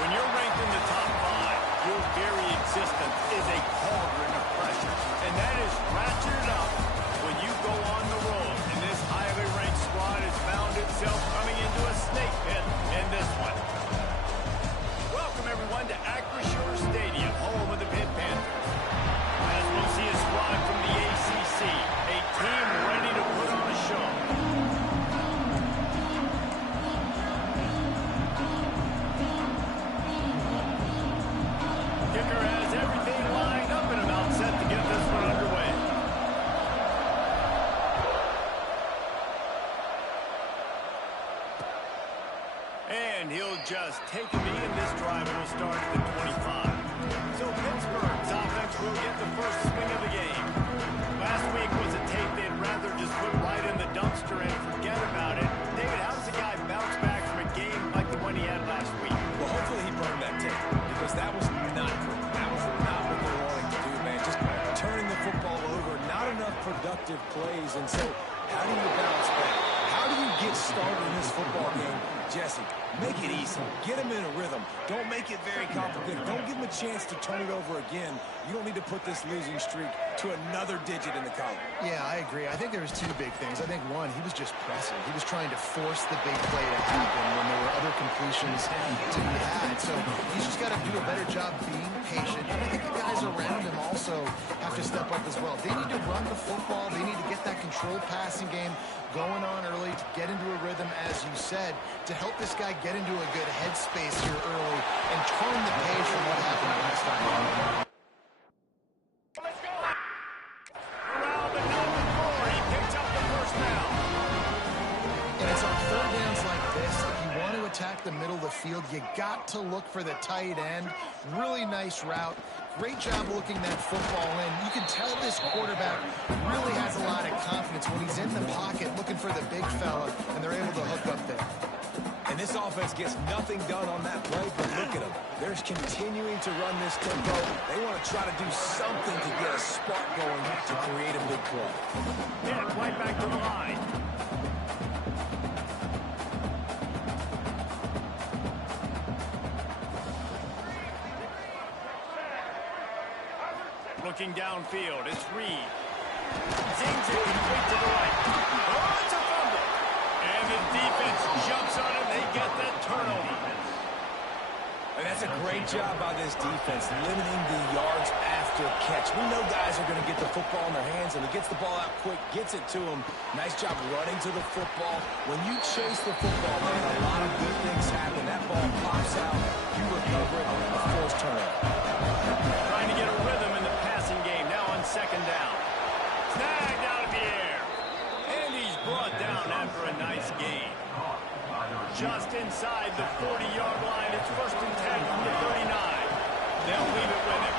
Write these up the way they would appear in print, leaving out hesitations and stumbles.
When you're ranked in the top 5, your very existence is a cauldron of pressure. And that is ratcheted up when you go on the road. And this highly ranked squad has found itself coming into a snake pit in this one. Welcome, everyone, to Acrisure Stadium, home of the Pitt Panthers. As we'll see a squad from the ACC, a team ready to put on a show. Kicker has everything lined up and about set to get this one underway. And he'll just take a knee, and this drive will start at the 25. So Pittsburgh's offense will get the first swing of the game. Last week was a tape they'd rather just put right in the dumpster and forget about it. David, how does a guy bounce back from a game like the one he had last week? Well, hopefully he burned that tape, because that was not good. That was not what they were wanting to do, man. Just turning the football over, not enough productive plays. And so how do you bounce back? How do you get started in this football game? Jesse, make it easy. Get him in a rhythm. Don't make it very complicated. Don't give him a chance to turn it over again. You don't need to put this losing streak to another digit in the column. Yeah, I agree. I think there was two big things. I think, one, he was just pressing. He was trying to force the big play to happen when there were other completions to be had. So he's just got to do a better job being patient. And I think the guys around him also have to step up as well. They need to run the football. They need to get that controlled passing game going on early to get into a rhythm, as you said, to help this guy get into a good headspace here early and turn the page from what happened last time. Let's go! Around the number 4, he picks up the first down. And it's on third downs like this. If you want to attack the middle of the field, you got to look for the tight end. Really nice route. Great job looking that football in. You can tell this quarterback really has a lot of confidence when he's in the pocket looking for the big fella, and they're able to hook up there. And this offense gets nothing done on that play, but look at them. They're continuing to run this tempo. They want to try to do something to get a spark going to create a big play. Yeah, right back to the line. Looking downfield, it's Reed. Zings it complete to the right. Oh, it's a fumble. And the defense jumps on it. They get that turnover. And that's a great job by this defense, limiting the yards after catch. We know guys are going to get the football in their hands, and he gets the ball out quick, gets it to him. Nice job running to the football. When you chase the football, man, a lot of good things happen. That ball pops out, you recover it, a forced turnover. Trying to get a rhythm in the passing game, now on second down. Snagged out of the air. And he's brought down after a nice gain. Just inside the 40-yard line, it's first and 10 from the 39. They'll leave it with him.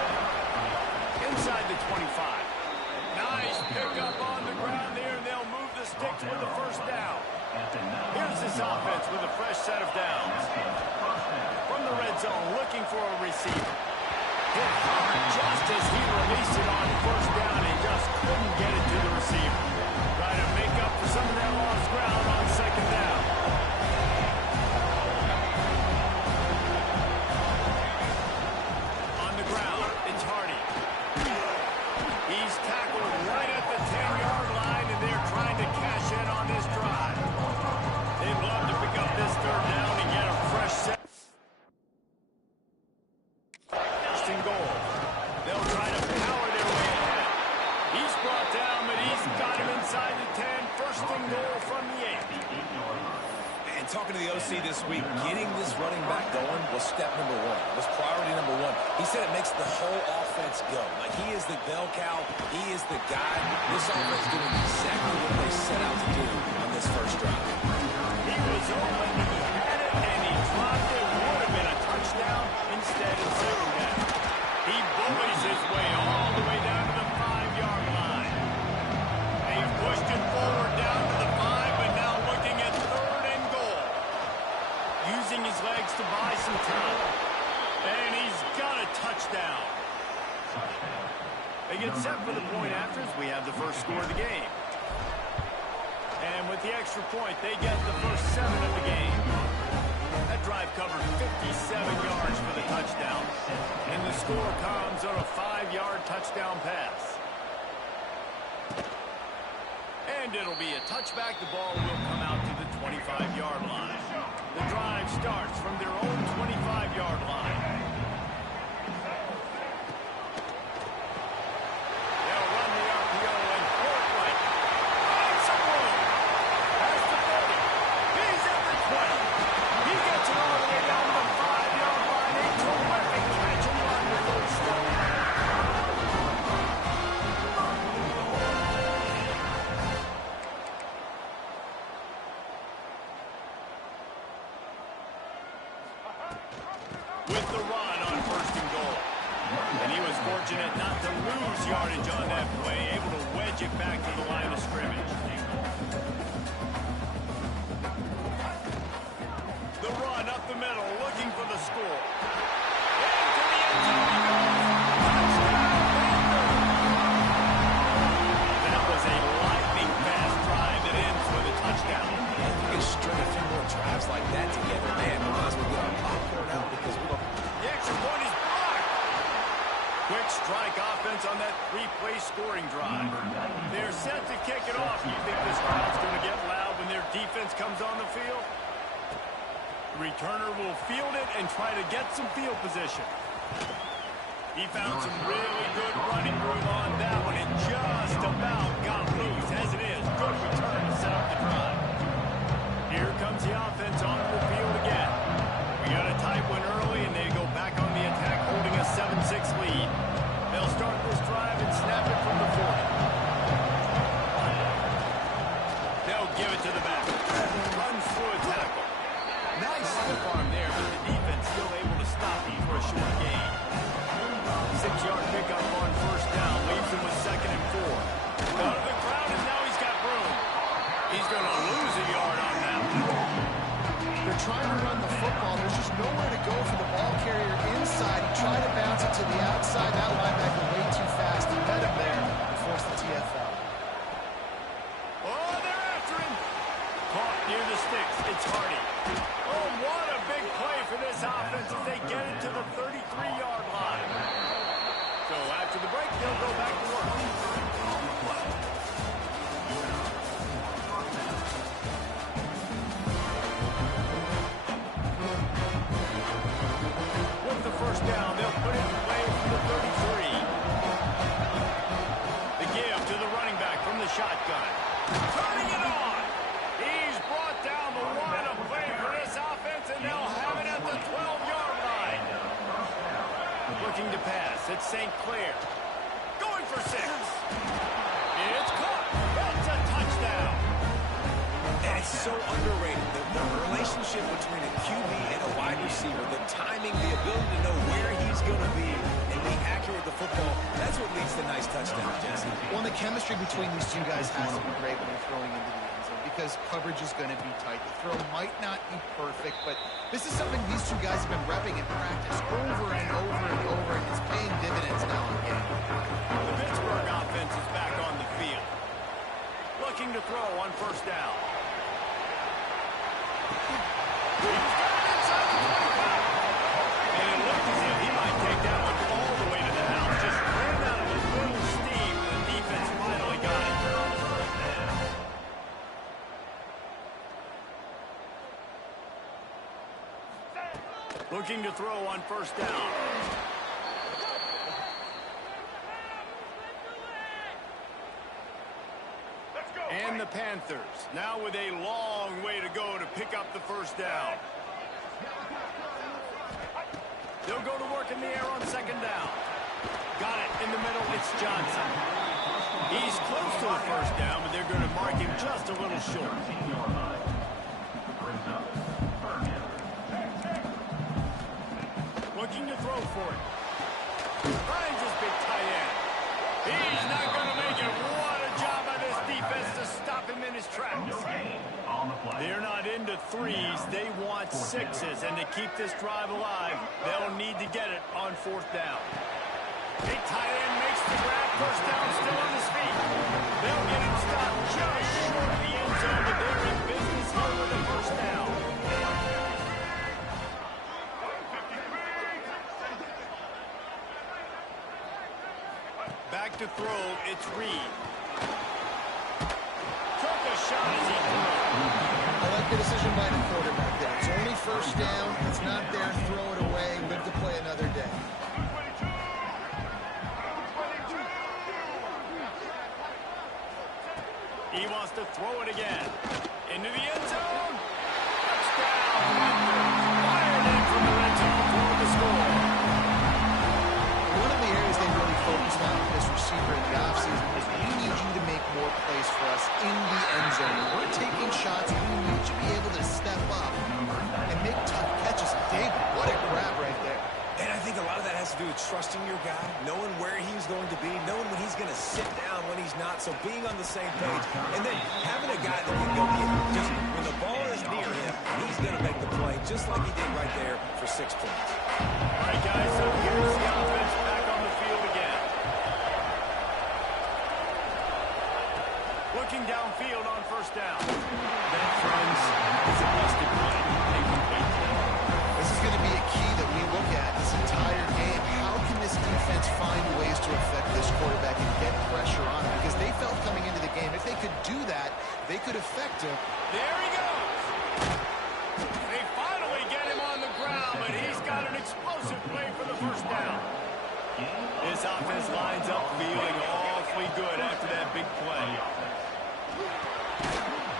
Inside the 25. Nice pickup on the ground there, and they'll move the sticks with the first down. Here's this offense with a fresh set of downs. From the red zone, looking for a receiver. Hit hard just as he released it on first down. He just couldn't get it to the receiver. Trying to make up for some of that lost ground on second down. On the ground, it's Hardy. He's tackled right at the 10-yard line, and they're trying to cash in on this drive. They'd love to pick up this third down and get a fresh set. And goal. They'll try to power their way ahead. He's brought down, but he's got him inside the 10. First and goal from the 8. And talking to the OC this week, getting this running back going was step number 1. Was priority number 1. He said it makes the whole offense go. Like, he is the bell cow. He is the guy. This offense doing exactly what they set out to do on this first drive. He was open, he had it, and he dropped it. Would have been a touchdown. Instead, it's second down. He bullies his way all the way down to the 5-yard line. They've pushed it forward down to the 5, but now looking at third and goal. Using his legs to buy some time. And he's got a touchdown. They get set for the point after as we have the first score of the game. And with the extra point, they get the first 7 of the game. That drive covered 57 yards score comes on a 5-yard touchdown pass. And it'll be a touchback. The ball will come out to the 25-yard line. The drive starts from their own 25-yard line. They'll run the RPO and court right. Finds some room. Has the 30. He's at the 20. He gets it all the way down to the 5-yard line. A terrific catch and run with those stones. With the run on 1st and goal. And he was fortunate not to lose yardage on that play, able to wedge it back to the line of scrimmage. The run up the middle, looking for the score. Into the end zone he goes. Touchdown, Panthers! That was a lightning fast drive that ends with a touchdown. And you can string a few more drives like that together, man. We might as well get our popcorn out because we're going to... The extra point is blocked. Quick strike offense on that 3-play scoring drive. They're set to kick it off. You think this crowd's going to get loud when their defense comes on the field? The returner will field it and try to get some field position. He found some really good running room on that one and just about got loose. As it is, good return to set up the drive. Here comes the offense onto the field again. We got a tight one early, and they go back on the attack, holding a 7-6 lead. They'll start this drive and snap it from the 40. They'll give it to the back. Runs through a tackle. Nice stiff arm there, but the defense still able to stop him for a short gain. 6-yard pickup on 1st down, leaves him with 2nd and 4. Out of the crowd, and now he's got room. He's going to lose a yard on that one. They're trying to run the football. There's just nowhere to go for the ball carrier inside. He tried to bounce it to the outside. That linebacker way too fast. He met him there and forced the TFL. Oh, they're after him. Caught near the sticks. It's Hardy. Oh, what a big play for this offense as they get it to the 33-yard line. So after the break, they'll go back to work. With the 1st down, they'll put it in play from the 33. The give to the running back from the shotgun. Turning it on. He's brought down the line of play for this offense, and they'll have it at the 12-yard line. Looking to pass. It's St. Clair. Going for 6. It's caught. That's a touchdown. And it's so underrated. The relationship between a QB and a wide receiver, the timing, the ability to know where he's going to be and be accurate with the football, that's what leads to nice touchdowns, Jesse. Well, the chemistry between these two guys has to be great when they're throwing into the end zone because coverage is going to be tight. The throw might not be perfect, but this is something these two guys have been repping in practice over and over and over, and it's paying dividends now in game. The Pittsburgh offense is back on the field. Looking to throw on 1st down. He's got it inside the 25. And it looked as if he might take that one all the way to the house. Just ran out of a little steam. The defense finally got it. Looking to throw on 1st down. And the Panthers now with a long way to go to pick up the 1st down. They'll go to work in the air on 2nd down. Got it in the middle. It's Johnson. He's close to the 1st down, but they're going to mark him just a little short. Looking to throw for it. Finds his big tight end. He's not going to make it. What a job by this defense to stop him in his tracks. They're not into 3s. They want 6s. And to keep this drive alive, they'll need to get it on 4th down. Big tight end makes the grab. 1st down, still on his feet. They'll get him stopped just short of the end zone, but they're in business here with the 1st down. Back to throw, it's Reed. Took a shot as he threw. I like the decision by the quarterback there. It's only first down. It's not there. Throw it away. Live to play another day. He wants to throw it again. Into the end zone. Touchdown. Fired in from the red zone for the score. One of the areas they really focused on with this receiver in the offseason was we need you to make more plays for us in the end zone. We're taking shots. We need you to be able to step up and make tough catches. David, what a grab right there. And I think a lot of that has to do with trusting your guy, knowing where he's going to be, knowing when he's going to sit down, when he's not, so being on the same page, and then having a guy that can go in. Just when the ball is near him, he's going to make the play, just like he did right there for 6 points. All right, guys, so here's the offense back on the field again. Looking downfield on first down. That, friends, is a busted play. This is going to be a key that we look at this entire game. How can this defense find ways to affect this quarterback and get pressure on him? Because they felt coming into the game, if they could do that, they could affect him. There he goes. They finally get him on the ground, but he's got an explosive play for the first down. This offense lines up feeling awfully good after that big play.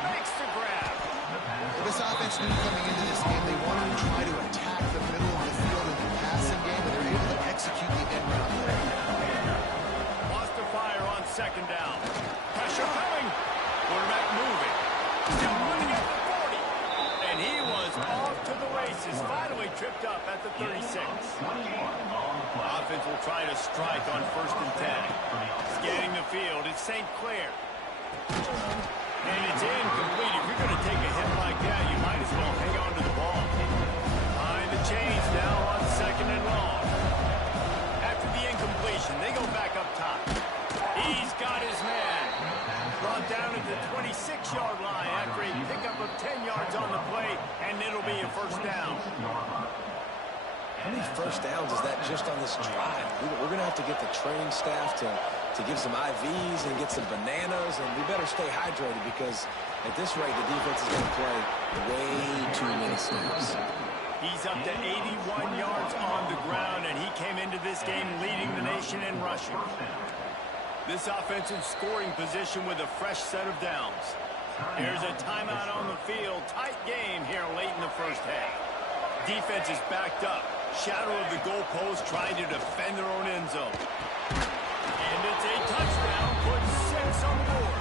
Makes the grab. This offense knew coming into this game they wanted to try to attack the middle of the field in the passing game, and they're able to execute the end round there. Wants to fire on second down. Pressure coming. Quarterback moving. Still running at the 40. And he was off to the races. Finally tripped up at the 36. Offense will try to strike on 1st and 10. Scanning the field. It's St. Clair. And it's incomplete. If you're going to take a hit like that, you might as well hang on to the ball. Behind the chains now on 2nd and long. After the incompletion, they go back up top. He's got his man. Brought down at the 26-yard line after a pickup of 10 yards on the play, and it'll be a first down. How many first downs is that just on this drive? We're going to have to get the training staff to give some IVs and get some bananas, and we better stay hydrated because at this rate, the defense is going to play way too many snaps. He's up to 81 yards on the ground, and he came into this game leading the nation in rushing. This offensive scoring position with a fresh set of downs. Here's a timeout on the field. Tight game here late in the first half. Defense is backed up. Shadow of the goalpost trying to defend their own end zone. And it's a touchdown. Puts 6 on the board.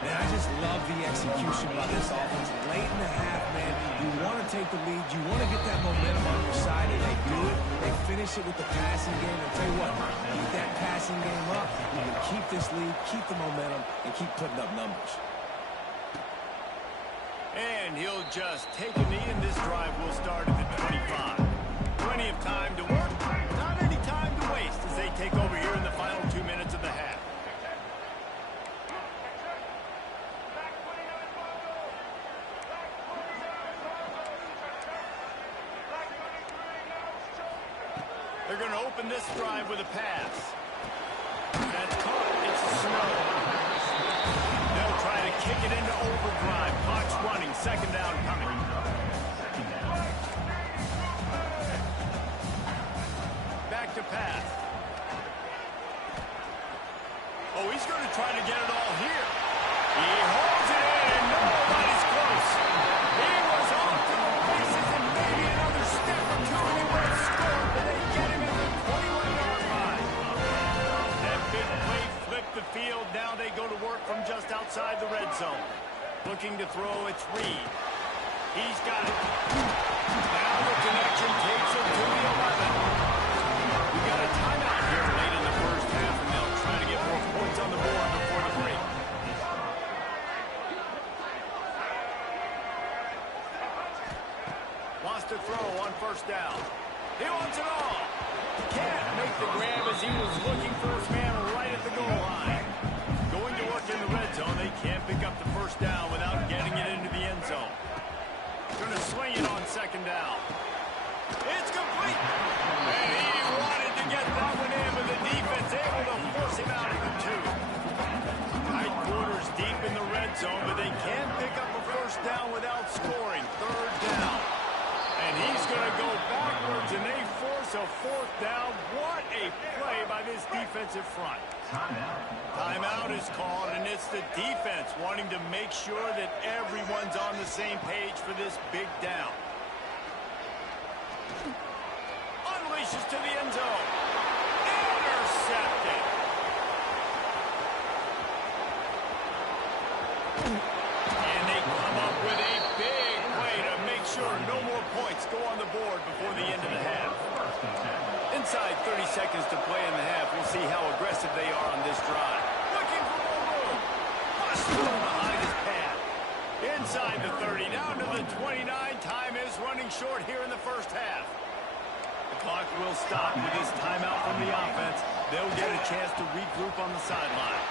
Man, I just love the execution by this offense. Late in the half, man, you want to take the lead. You want to get that momentum on your side, and they do it. They finish it with the passing game. And tell you what, keep that passing game up. You can keep this lead, keep the momentum, and keep putting up numbers. And he'll just take a knee, and this drive will start at the 25. Plenty of time to work, not any time to waste as they take over here in the final 2 minutes of the half. They're going to open this drive with a pass. That's caught. It's Snow. They'll try to kick it into overdrive. Clock's running. 2nd down coming. Back to pass. Oh, he's going to try to get it all here. He holds it in, and nobody's close. He was off to the races, and maybe another step or two, and he would have scored, but they get him in the 21-yard line. That big play flipped the field. Now they go to work from just outside the red zone. Looking to throw, it's Reed. He's got it. Now the connection takes him to the 11. We got a timeout here late in the first half, and they'll try to get more points on the board before the break. Wants to throw on 1st down. He wants it all. Can't make the grab as he was looking for his man right at the goal line. Going to work in the red zone. They can't pick up the 1st down without getting it into the end zone. Going to swing it on 2nd down. It's complete. And he wanted to get that one in, but the defense able to force defensive front. Timeout is called, and it's the defense wanting to make sure that everyone's on the same page for this big down. Unleashes to the end zone. Intercepted. And they come up with a big play to make sure no more points go on the board before the end of the half. Inside 30 seconds to play in the half. We'll see how aggressive they are on this drive. Looking for more room. Busted behind his path. Inside the 30, down to the 29. Time is running short here in the first half. The clock will stop with this timeout from the offense. They'll get a chance to regroup on the sideline.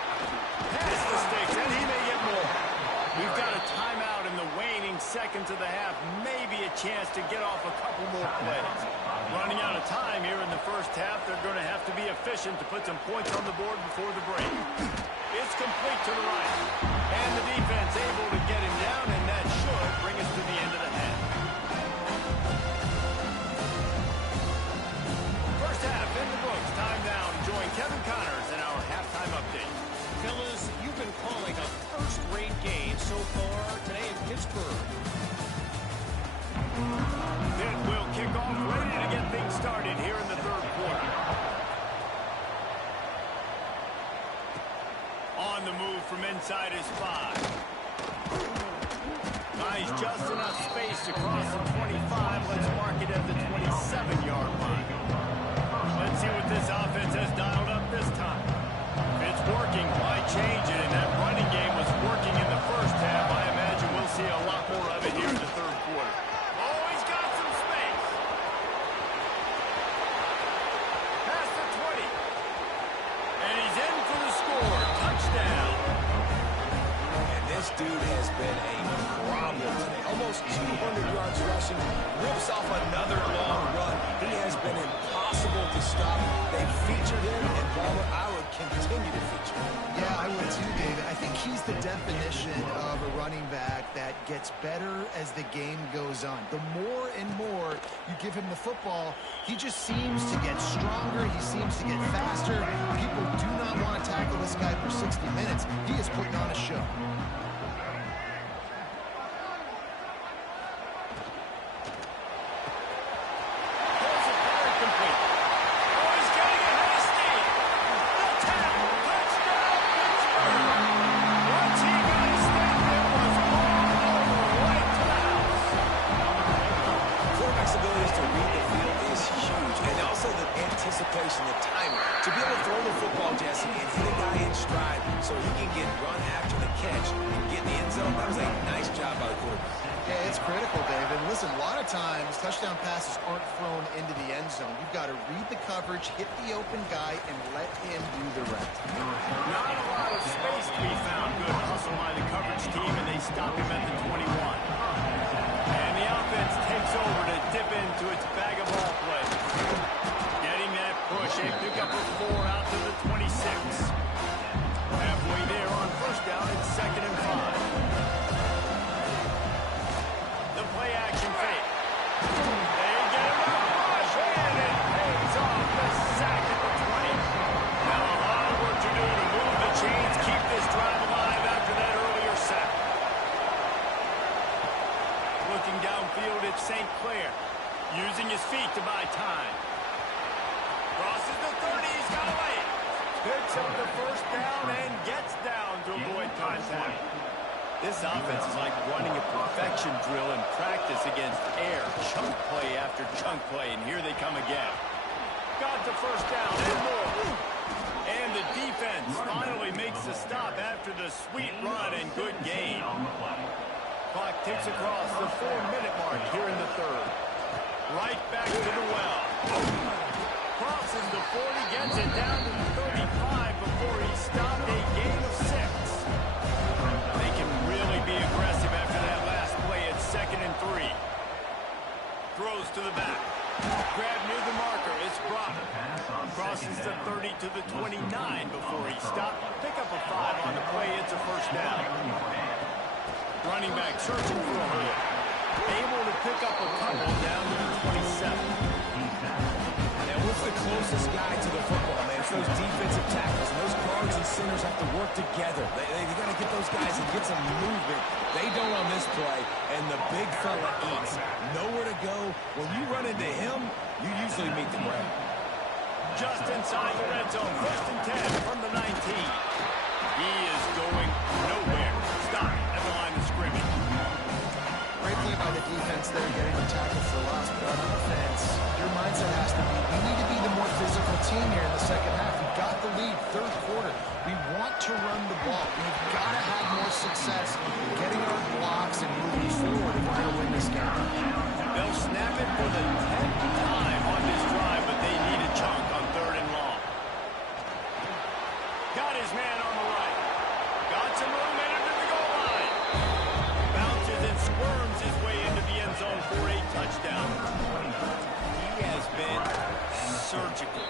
Pass the sticks, and he may get more. We've got a timeout in the waning seconds of the half. Maybe a chance to get off a couple more plays. Running out of time here in the first half. They're going to have to be efficient to put some points on the board before the break. It's complete to the right. And the defense able to get him down, and that should bring us to the end of the half. First half in the books. Time now to join Kevin Connors in our halftime update. Fellas, you've been calling a first-rate game so far today in Pittsburgh. Pitt will kick off, ready to get things started here in the third quarter. On the move from inside his 5. Buys just enough space across the 25. Let's mark it at the 27-yard line. Let's see what this offense has dialed up this time. If it's working, why change it? And that running game was working in the first half. I imagine we'll see a lot more of it here in the third quarter. Oh, he's got some space. Past the 20. And he's in for the score. Touchdown. And this dude has been a problem today. Almost 200 yards rushing. Rips off another long run. He has been impossible to stop. They've featured him, and Palmer, I would continue to feature him. Yeah, I would too, David. I think he's the definition of a running back that gets better as the game goes on. The more and more you give him the football, he just seems to get stronger. He seems to get faster. People do not want to tackle this guy for 60 minutes. He is putting on a show. The timing to be able to throw the football, Jesse, and hit a guy in stride so he can get run after the catch and get in the end zone. That was a nice job by the quarterback. Yeah, it's critical, David. Listen, a lot of times touchdown passes aren't thrown into the end zone. You've got to read the coverage, hit the open guy, and let him do the rest. Not a lot of space to be found. Good hustle by the coverage team, and they stop him at the 21. And the offense takes over to dip into its bag of ball play. Push, they pick up a 4 out to the 26. Halfway there on first down, it's 2nd and 5. The play action fake. They get it up, rush, and it pays off the sack at the 20. Now a lot of work to do to move the chains, keep this drive alive after that earlier sack. Looking downfield, it's St. Clair, using his feet to buy time. Crosses the 30, he's got away. Picks up the first down and gets down to avoid contact. This offense is like running a perfection drill in practice against air. Chunk play after chunk play, and here they come again. Got the first down and more. And the defense finally makes the stop after the sweet run and good gain. Clock ticks across the 4-minute mark here in the third. Right back to the well. Crosses the 40, gets it down to the 35 before he stopped a gain of 6. They can really be aggressive after that last play at 2nd and 3. Throws to the back. Grab near the marker, it's Brock. Crosses the 30 to the 29 before he stopped. Pick up a 5 on the play, it's a first down. Running back searching for a hole. Able to pick up a couple down to the 27. What's the closest guy to the football, man? those defensive tackles, and those guards and centers have to work together. They got to get those guys and get some movement. They don't on this play, and the big fella eats. Nowhere to go. When you run into him, you usually meet the ground. Just inside the red zone, 1st and 10 from the 19. He is going nowhere. Stop at the line of scrimmage. Great play by the defense there, getting the tackle for loss. But on offense, your mindset has to be, we need to be the more physical team here in the second half. We've got the lead, third quarter. We want to run the ball. We've got to have more success getting our blocks and moving forward if we're going to win this game. They'll snap it for the 10th time on this drive, but they need a chunk on 3rd and long. Got his man on the right. Got some room in into the goal line. Bounces and squirms his way into the end zone for a touchdown. He has been surgical.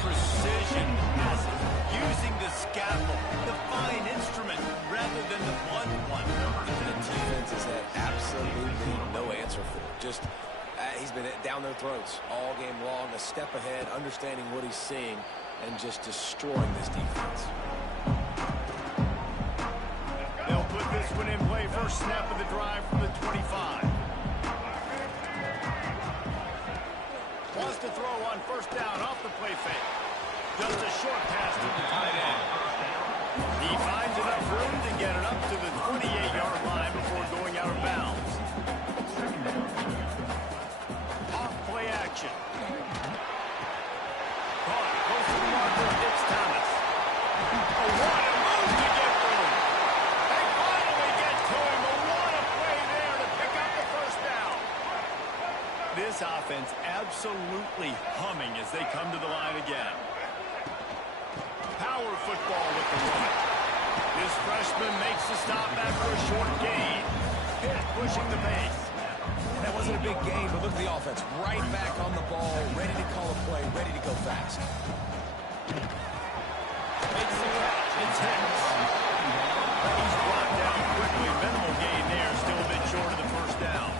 Precision passes. Using the scaffold, the fine instrument, rather than the blunt one. The defense has had absolutely no answer for it. Just, he's been down their throats all game long, a step ahead, understanding what he's seeing, and just destroying this defense. They'll put this one in play. First snap of the drive from the 25. Wants to throw on 1st down off the play fake. Just a short pass to the tight end. He finds enough room to get it up to the 28-yard line before going out of bounds. Off play action. Caught close to the marker. It's Thomas. Oh, what a move to get through. They finally get to him. But what a play there to pick up the 1st down. This offense absolutely humming as they come to the line again. Power football with the run. This freshman makes the stop after a short gain. Pitt pushing the pace. That wasn't a big gain, but look at the offense. Right back on the ball, ready to call a play, ready to go fast. Makes the catch. It's Hicks. He's brought down quickly. Minimal gain there. Still a bit short of the 1st down.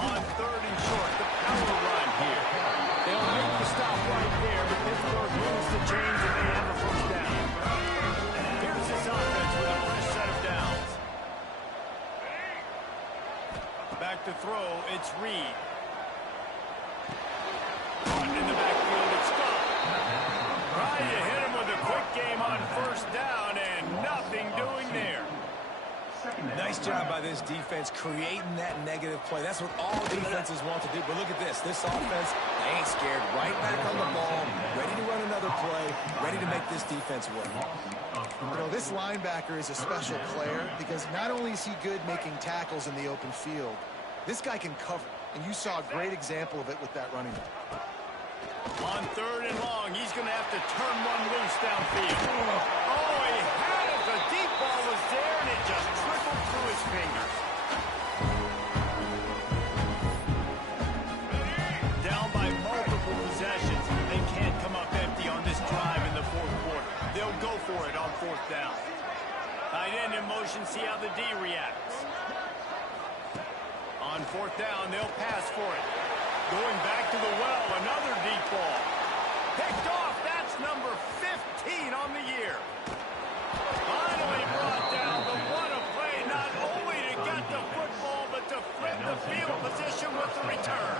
On 3rd and short, the power run here. They'll make the stop right there, but Pittsburgh moves the chains and they have a 1st down. Here's this offense with a fresh set of downs. Back to throw, it's Reed. Caught in the backfield, it's Scott. Trying to hit him with a quick game on 1st down and nothing doing there. Nice job by this defense creating that negative play. That's what all defenses want to do. But look at this. This offense, they ain't scared. Right back on the ball, ready to run another play, ready to make this defense work. You know, this linebacker is a special player because not only is he good making tackles in the open field, this guy can cover. And you saw a great example of it with that running back. On 3rd and long, he's going to have to turn one loose downfield. Oh, he had it. The deep ball was there, and it just trickled through his fingers. Down by multiple possessions. They can't come up empty on this drive in the 4th quarter. They'll go for it on 4th down. Tight end in motion, see how the D reacts. On 4th down, they'll pass for it. Going back to the well, another deep ball. Picked off, that's number 15 on the year. Finally brought down, but what a play, not only to get the football, but to flip the field position with the return.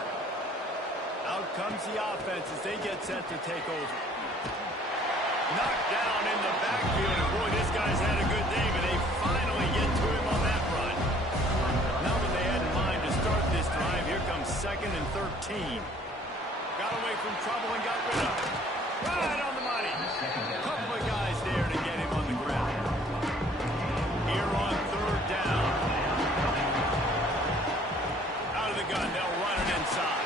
Out comes the offense as they get set to take over. Knocked down in the backfield, and boy, this guy's had a good day, but they finally get to him on that run. Now that they had in mind to start this drive, here comes 2nd and 13. Got away from trouble and got rid of it. Right on the money. Couple of guys there to get him on the ground. Here on 3rd down. Out of the gun, they'll run it inside.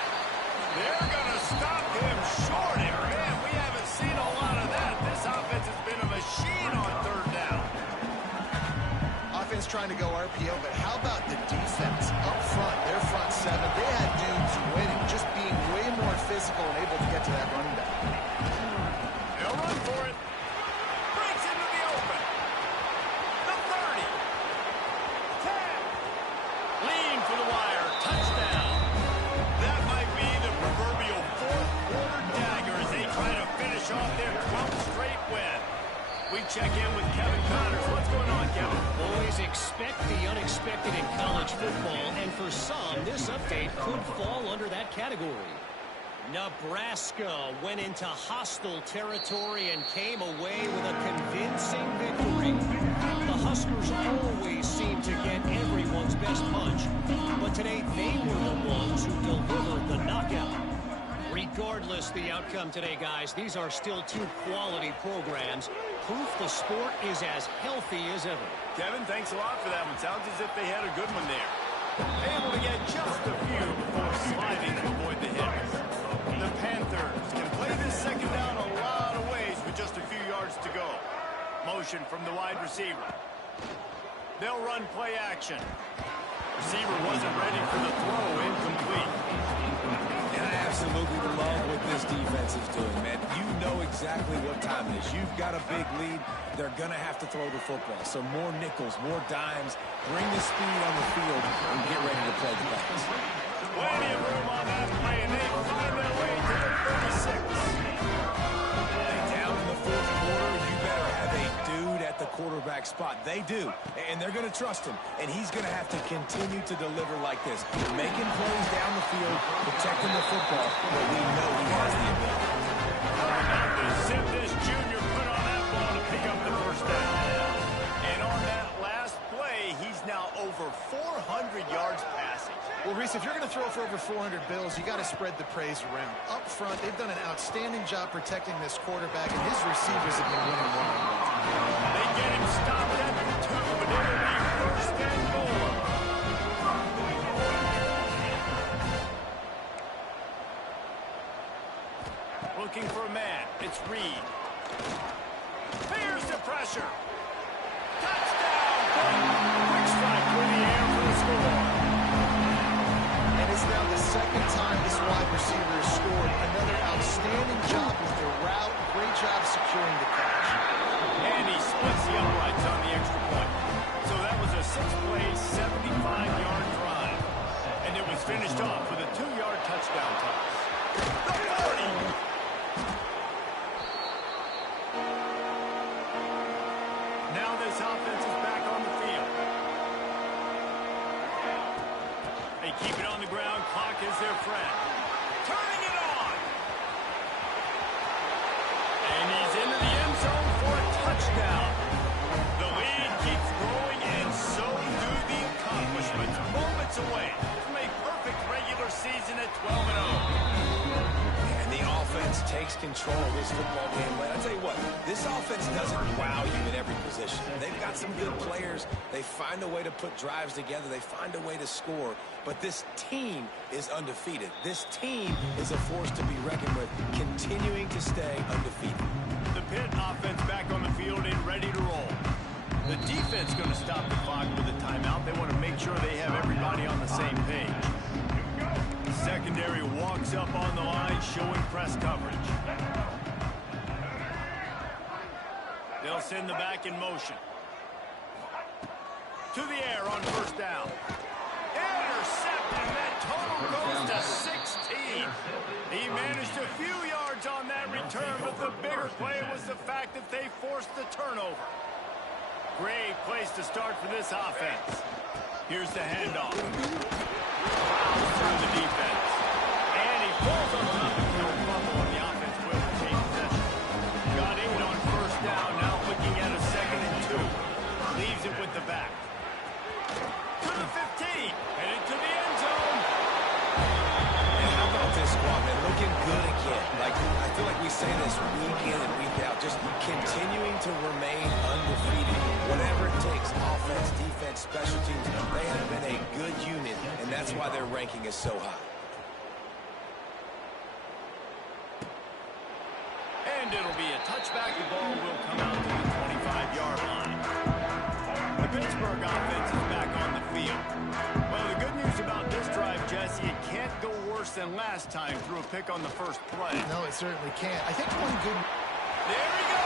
They're going to stop him short. And man, we haven't seen a lot of that. This offense has been a machine on 3rd down. Offense trying to go RPO, but how about the defense up front, their front 7? They had dudes winning, just being way more physical and able to get to that running back. They'll run for it. Breaks into the open. The 30. 10. Lean for the wire. Touchdown. That might be the finish off their 12th straight win. We check in with Kevin Connors. What's going on, Kevin? Always expect the unexpected in college football, and for some, this update could fall under that category. Nebraska went into hostile territory and came away with a convincing victory. The Huskers always seem to get everyone's best punch, but today they were the ones who delivered the knockout. Regardless the outcome today, guys, these are still two quality programs. Proof the sport is as healthy as ever. Kevin, thanks a lot for that one. Sounds as if they had a good one there. Able to get just a few before sliding to avoid the hit. The Panthers can play this second down a lot of ways with just a few yards to go. Motion from the wide receiver. They'll run play action. Receiver wasn't ready for the throw, incomplete. And I absolutely love what this defense is doing, man. You know exactly what time it is. You've got a big lead. They're going to have to throw the football. So more nickels, more dimes. Bring the speed on the field and get ready to play the pass. Plenty of room on that play, and they find their way to the 36. Down in the fourth quarter, you better have a dude at the quarterback spot. They do, and they're going to trust him, and he's going to have to continue to deliver like this, making plays down the field, protecting the football, but we know he has the ability. Zip this junior put on that ball to pick up the first down. And on that last play, he's now over 400 yards passing. Well, Reese, if you're going to throw for over 400 bills, you got to spread the praise around. Up front, they've done an outstanding job protecting this quarterback, and his receivers have been winning one-on-one. They get him stopped at the 2, but it'll be first and goal. Looking for a man. It's Reed. Fears the pressure. Touchdown! Quick strike through the air for the score. And it's now the second time this wide receiver has scored. Another outstanding job with the route. Great job securing the catch. And he splits the uprights on the extra point. So that was a 6-play, 75-yard drive. And it was finished off with a 2-yard touchdown toss. The 40! Now this offense is back on the field. They keep it on the ground. Clock is their friend. Turning it on. And he's into the end zone for a touchdown. The lead keeps growing, and so do the accomplishments. Moments away from a perfect regular season at 12-0. And the offense takes control of this football game. But I'll tell you what, this offense doesn't wow you in every position. They've got some good players. They find a way to put drives together. They find a way to score. But this team is undefeated. This team is a force to be reckoned with, continuing to stay undefeated. The Pitt offense back on the field and ready to roll. The defense going to stop the clock with a timeout. They want to make sure they have everybody on the same page. Secondary walks up on the line, showing press coverage. They'll send the back in motion. To the air on first down. Intercepted, and that total goes to 16. He managed a few yards on that return, but the bigger play was the fact that they forced the turnover. Great place to start for this offense. Here's the handoff. Through the defense. And he falls on top of the fumble on the offense will retain possession. Got 8 on first down, now looking at a 2nd and 2. Leaves it with the back. To the 15, headed to the end zone. And how about this squad, man? Looking good again. I feel like we say this week in and week out, just continuing to remain undefeated. Whatever it takes, offense, defense, special teams, they have been a good unit, and that's why their ranking is so high. And it'll be a touchback. The ball will come out to the 25-yard line. The Pittsburgh offense is back on the field. Well, the good news about this drive, Jesse, it can't go worse than last time through a pick on the first play. No, it certainly can't. I think one good... There he goes.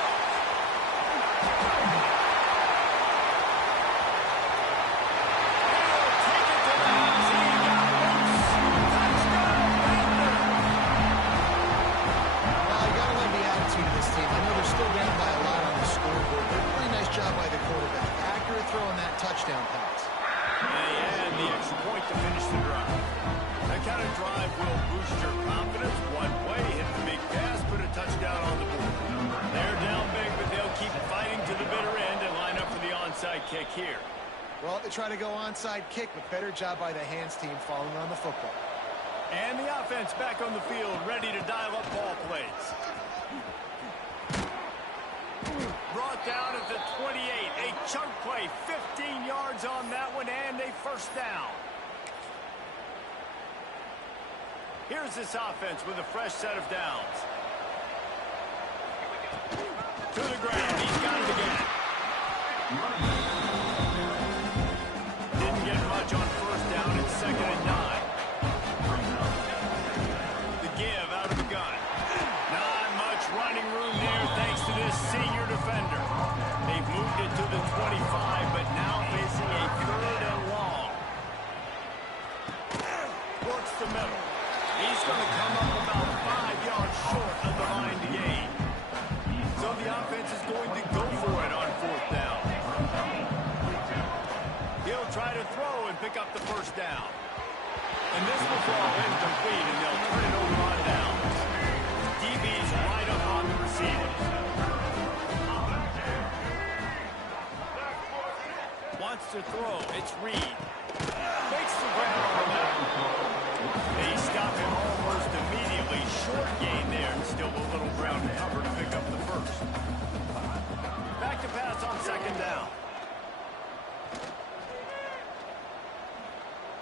kick here. Well, they try to go onside kick, but better job by the hands team following on the football. And the offense back on the field, ready to dial up ball plays. Brought down at the 28. A chunk play, 15 yards on that one, and a first down. Here's this offense with a fresh set of downs. To the ground. He's got it again. Didn't get much on first down. It's 2nd and 9. The give out of the gun. Not much running room there thanks to this senior defender. They've moved it to the 25, but now facing a 3rd and long. Works the middle. He's going to come up about 5 yards short of the line to gain. So the offense is going to go for it on 4th down. He'll try to throw and pick up the first down. And this will fall incomplete, and they'll turn it over on downs. DB's right up on the receivers. Wants to throw. It's Reed. Makes the grab on the middle. They stop him almost immediately. Short gain there, and still a little ground cover to pick up the first. Back to pass on 2nd down.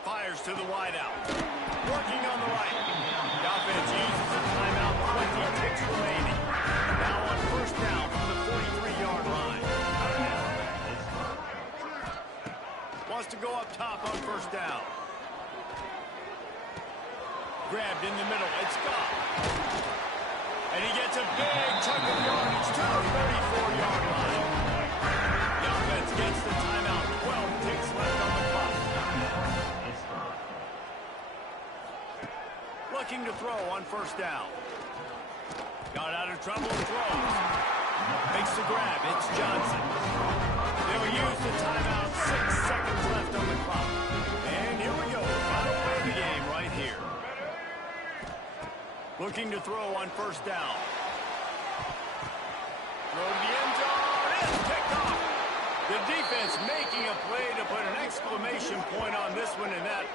Fires to the wideout. Working on the right. The offense uses a timeout. 20 ticks remaining. Now on 1st down from the 43-yard line. Wants to go up top on 1st down. Grabbed in the middle. It's gone. And he gets a big chunk of yardage to the 34-yard line. The offense gets the timeout. 12 ticks left on the clock. Looking to throw on 1st down. Got out of trouble and throws. Makes the grab. It's Johnson. They'll use the timeout. 6 seconds left on the clock. And here we go. Final play of the game right here. Looking to throw on 1st down. Throw to the end zone. It's picked off. The defense making a play to put an exclamation point on this one, and that